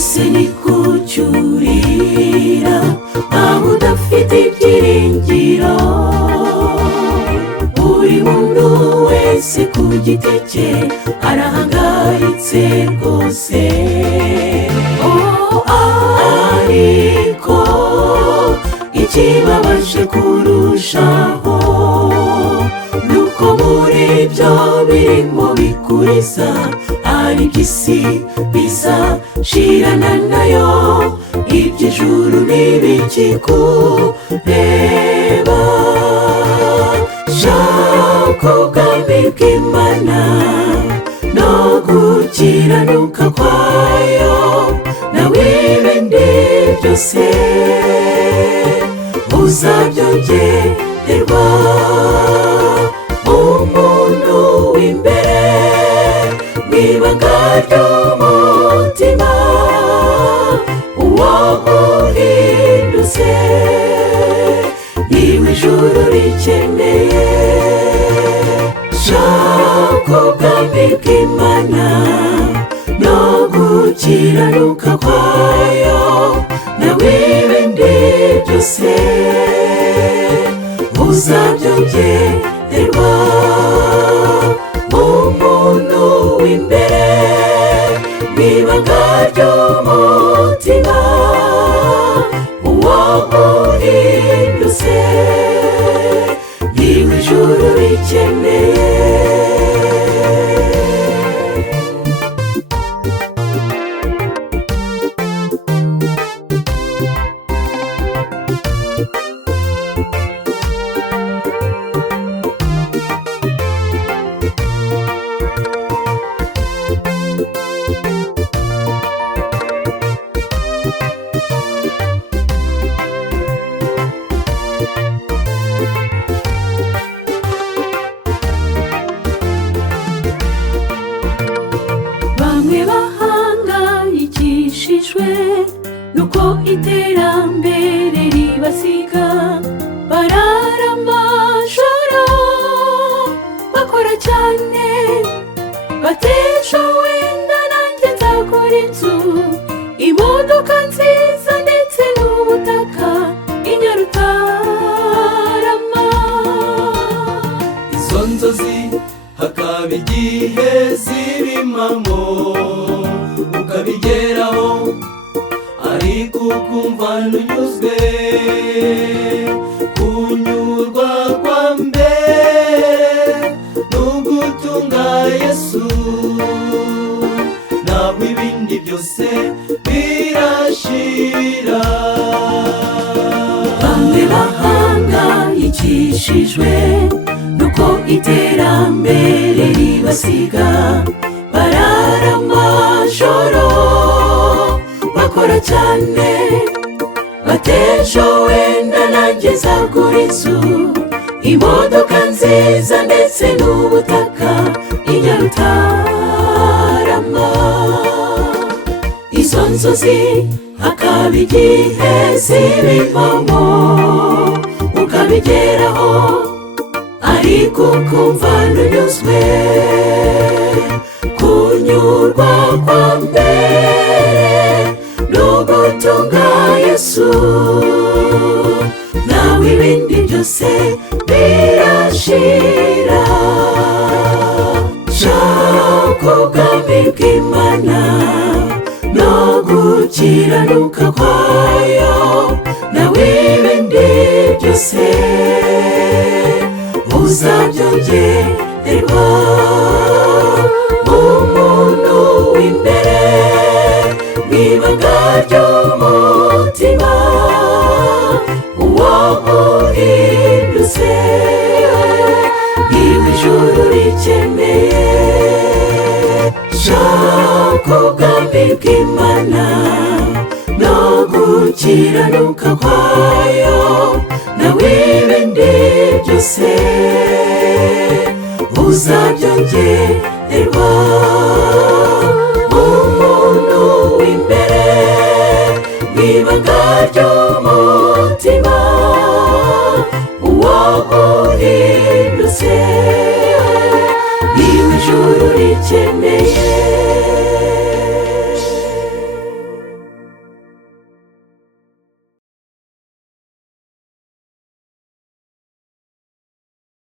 ese ni kucyurira aho udafite ibyiringiro. Buri muntu wese ku giti cye arahangayitse rwose. Ariko ikibabaje kurushaho nuko muri ibyo birimo bikuriza ari iby'isi bizashirana nayo, iby'ijuru ntibikikureba. Shaka ubwami bw'Imana no gukiranuka kwayo, nawe ibindi byose uzabyongererwa. Umuntu w'imbere mw'ibanga ry'umutima, uwo uhindutse niwe ijuru rikeneye. Shaka ubwami bw'Imana no gukiranuka kwayo, nawe ibindi byose uzabyongererwa. Umuntu w'imbere mw'ibanga ry'umutima, uwo uhindutse niwe ijuru rikeneye. Bamwe bahangayikishijwe nuko iterambere ribasiga, barara amajoro bakora cyane batejo. Wenda nanjye nzagura inzu, imodoka nziza ndetse n'ubutaka i Nyarutarama. Izo nzozi hakaba igihe zibimamo ukabigeraho, ariko ukumva ntunyuzwe. Kunyurwa kwa mbere n'ugutunga Yesu, naho ibindi byose birashira. Bamwe bahangayikishijwe nuko iterambere ribasiga, barara amajoro bakora cyane batejo. Wenda nanjye nzagura inzu, imodoka nziza ndetse n'ubutaka i Nyarutarama. Izo nzozi hakaba igihe zibimamo ukabigeraho, ariko ukumva ntunyuzwe. Kunyurwa kwa mbere n'ugutunga Yesu, nawe ibindi byose birashira. Shaka ubwami bw'Imana no gukiranuka kwayo, nawe ibindi byose uzabyongererwa. Umuntu w'imbere mw'ibanga ry'umutima, uwo uhindutse niwe ijuru rikeneye. Shaka ubwami bw'Imana no gukiranuka kwayo, nawe ibindi byose uzabyongererwa. Umuntu w'imbere mw'ibanga ry'umutima, uwo uhindutse niwe ijuru rikeneye.